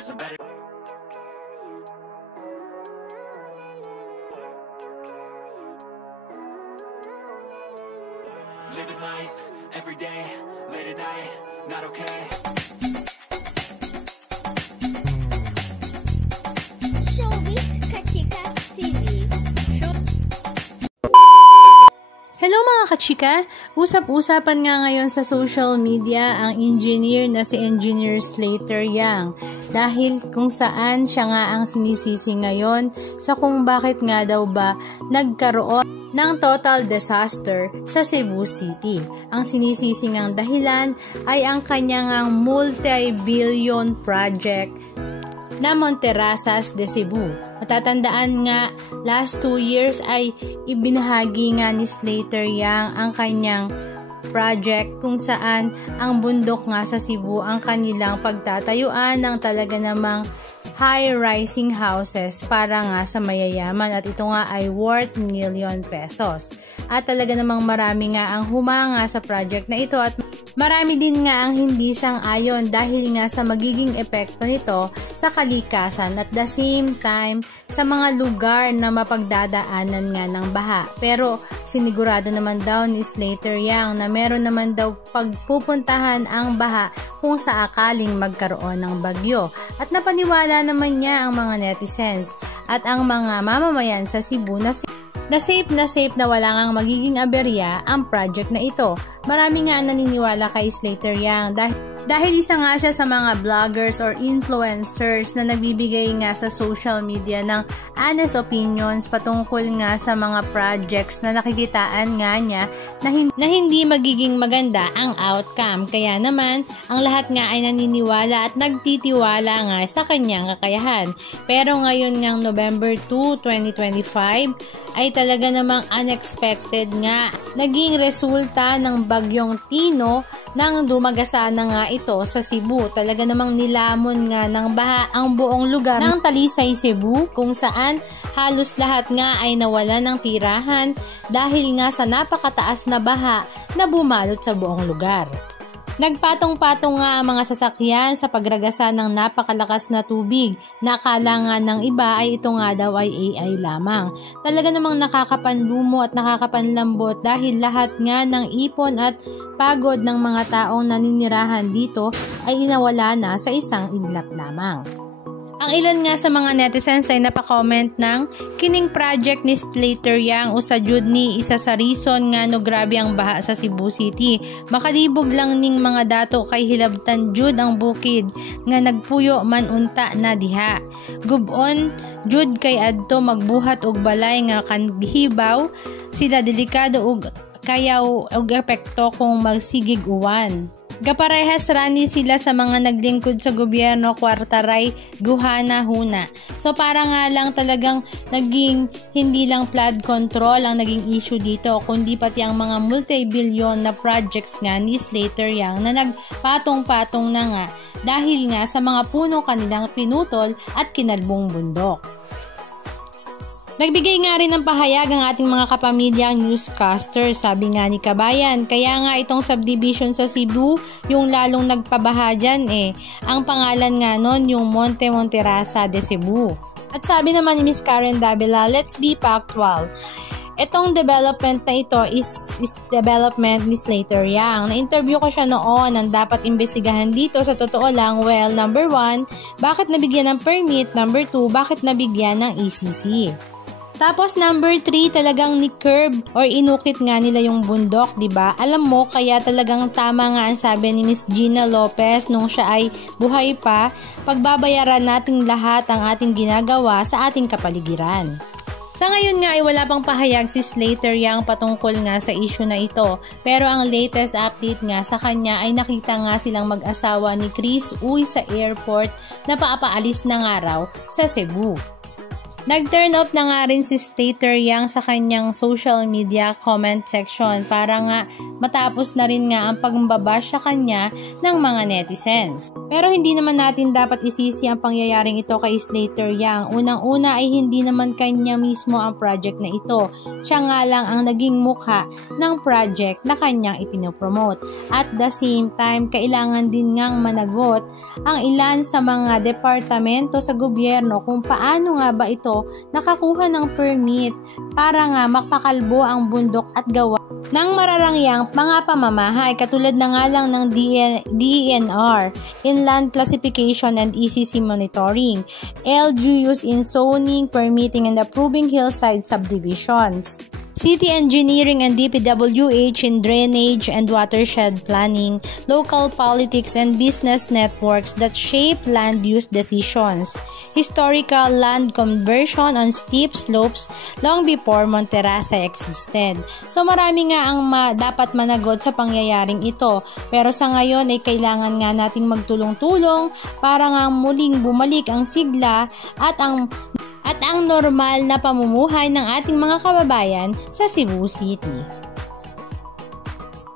are some better. Living life every day, late at night, not okay. Hello mga kachika! Usap-usapan nga ngayon sa social media ang engineer na si Engineer Slater Yang dahil kung saan siya nga ang sinisisi ngayon sa kung bakit nga daw ba nagkaroon ng total disaster sa Cebu City. Ang sinisisi ngang dahilan ay ang kanyang multi-billion project na Monterrasas de Cebu. Matatandaan nga, last 2 years ay ibinahagi nga ni Slater Yang ang kanyang project kung saan ang bundok nga sa Cebu ang kanilang pagtatayuan ng talaga namang high-rising houses para nga sa mayayaman at ito nga ay worth million pesos. At talaga namang marami nga ang humanga sa project na ito at marami din nga ang hindi sang-ayon dahil nga sa magiging epekto nito sa kalikasan at the same time sa mga lugar na mapagdadaanan nga ng baha. Pero sinigurado naman daw ni Slater Yang na meron naman daw pagpupuntahan ang baha kung sa akaling magkaroon ng bagyo. At napaniwala naman niya ang mga netizens at ang mga mamamayan sa Cebu na safe na wala ngang magiging aberya ang project na ito. Marami nga naniniwala kay Slater Yang dahil isa nga siya sa mga vloggers or influencers na nagbibigay nga sa social media ng honest opinions patungkol nga sa mga projects na nakikitaan nga niya na hindi magiging maganda ang outcome. Kaya naman, ang lahat nga ay naniniwala at nagtitiwala nga sa kanyang kakayahan. Pero ngayon ngang November 2, 2025 ay talaga namang unexpected nga naging resulta ng bagyong Tino nang dumagasa na nga ito sa Cebu. Talaga namang nilamon nga ng baha ang buong lugar ng Talisay, Cebu, kung saan halos lahat nga ay nawala ng tirahan dahil nga sa napakataas na baha na bumalot sa buong lugar. Nagpatong-patong nga ang mga sasakyan sa pagragasa ng napakalakas na tubig. Nakala nga ng iba ay ito nga daw ay AI lamang. Talaga namang nakakapanlumo at nakakapanlambot dahil lahat nga ng ipon at pagod ng mga taong naninirahan dito ay inawala na sa isang iglap lamang. Ang ilan nga sa mga netizens ay napakomment ng kining project ni Slater Yang usa jud ni isa sa reason nga no grabe ang baha sa Cebu City. Makalibog lang ning mga dato kay hilabtan jud ang bukid nga nagpuyo man unta na diha. Gubon jud kay adto magbuhat og balay nga kanhibaw sila delikado og kayaw og epekto kung magsigig uwan. Gaparehas rani sila sa mga naglingkod sa gobyerno kwartaray guhana huna. So para nga lang talagang naging hindi lang flood control ang naging issue dito kundi pati ang mga multi-billion na projects nga ni Slater Yang na nagpatong-patong na nga dahil nga sa mga puno kanilang pinutol at kinalbong bundok. Nagbigay nga rin ng pahayag ang ating mga kapamilyang newscaster, sabi nga ni Kabayan. Kaya nga itong subdivision sa Cebu, yung lalong nagpabaha dyan Ang pangalan nga nun, yung Monterrasas de Cebu. At sabi naman ni Miss Karen Davila, let's be factual. Itong development na ito is development ni Slater Yang. Na-interview ko siya noon ang dapat imbestigahan dito sa totoo lang. Well, number 1, bakit nabigyan ng permit? Number 2, bakit nabigyan ng ECC? Tapos number 3, talagang ni-curb or inukit nga nila yung bundok, 'di ba? Alam mo, kaya talagang tama nga ang sabi ni Miss Gina Lopez nung siya ay buhay pa, pagbabayaran nating lahat ang ating ginagawa sa ating kapaligiran. Sa ngayon nga ay wala pang pahayag si Slater Yang patungkol nga sa issue na ito. Pero ang latest update nga sa kanya ay nakita nga silang mag-asawa ni Chris Uy sa airport na paapaalis na nga raw sa Cebu. Nag-turn off na nga rin si Slater Yang sa kanyang social media comment section para nga matapos na rin nga ang pagbabash sa kanya ng mga netizens. Pero hindi naman natin dapat isisi ang pangyayaring ito kay Slater Yang. Unang-una ay hindi naman kanya mismo ang project na ito. Siya nga lang ang naging mukha ng project na kanyang ipinopromote. At the same time, kailangan din ngang managot ang ilan sa mga departamento sa gobyerno kung paano nga ba ito nakakuha ng permit para nga mapakalbo ang bundok at gawa ng mararangyang mga pamamahay katulad na nga lang ng DENR, Inland Classification and ECC Monitoring, LGUs in zoning, permitting and approving hillside subdivisions, City Engineering and DPWH in drainage and watershed planning, local politics and business networks that shape land use decisions, historical land conversion on steep slopes long before Monterrasa existed. So marami nga ang dapat managot sa pangyayaring ito, pero sa ngayon ay kailangan nga nating magtulong-tulong para nga muling bumalik ang sigla at ang normal na pamumuhay ng ating mga kababayan sa Cebu City.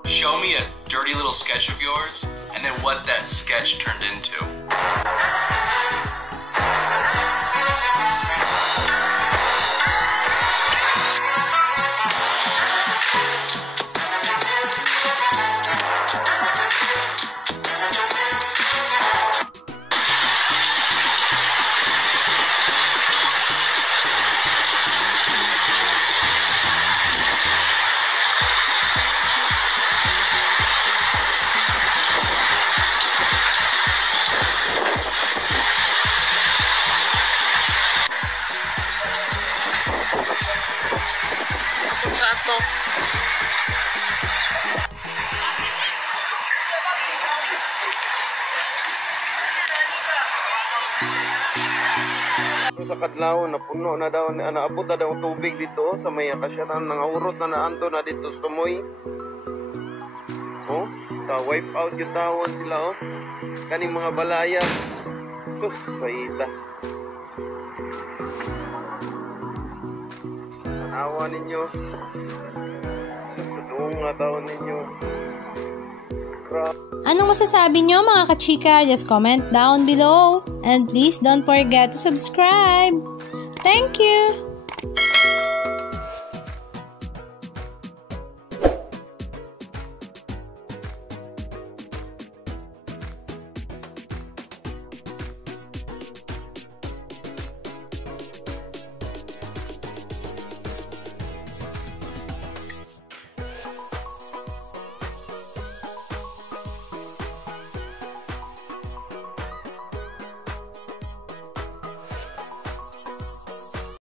Show me a dirty little sketch of yours, and then what that sketch turned into. Santo. Sa kadlaw na puno na daw naabot na daw tubig dito sa may akasyanan ng urot na naanto na dito sa tumoy. Oh, wipe out yung tawon sila oh. Kaning mga balaya. Sus, saita. Awa ninyo. Doon nga tawon ninyo. Anong masasabi nyo mga kachika? Just comment down below. And please don't forget to subscribe. Thank you!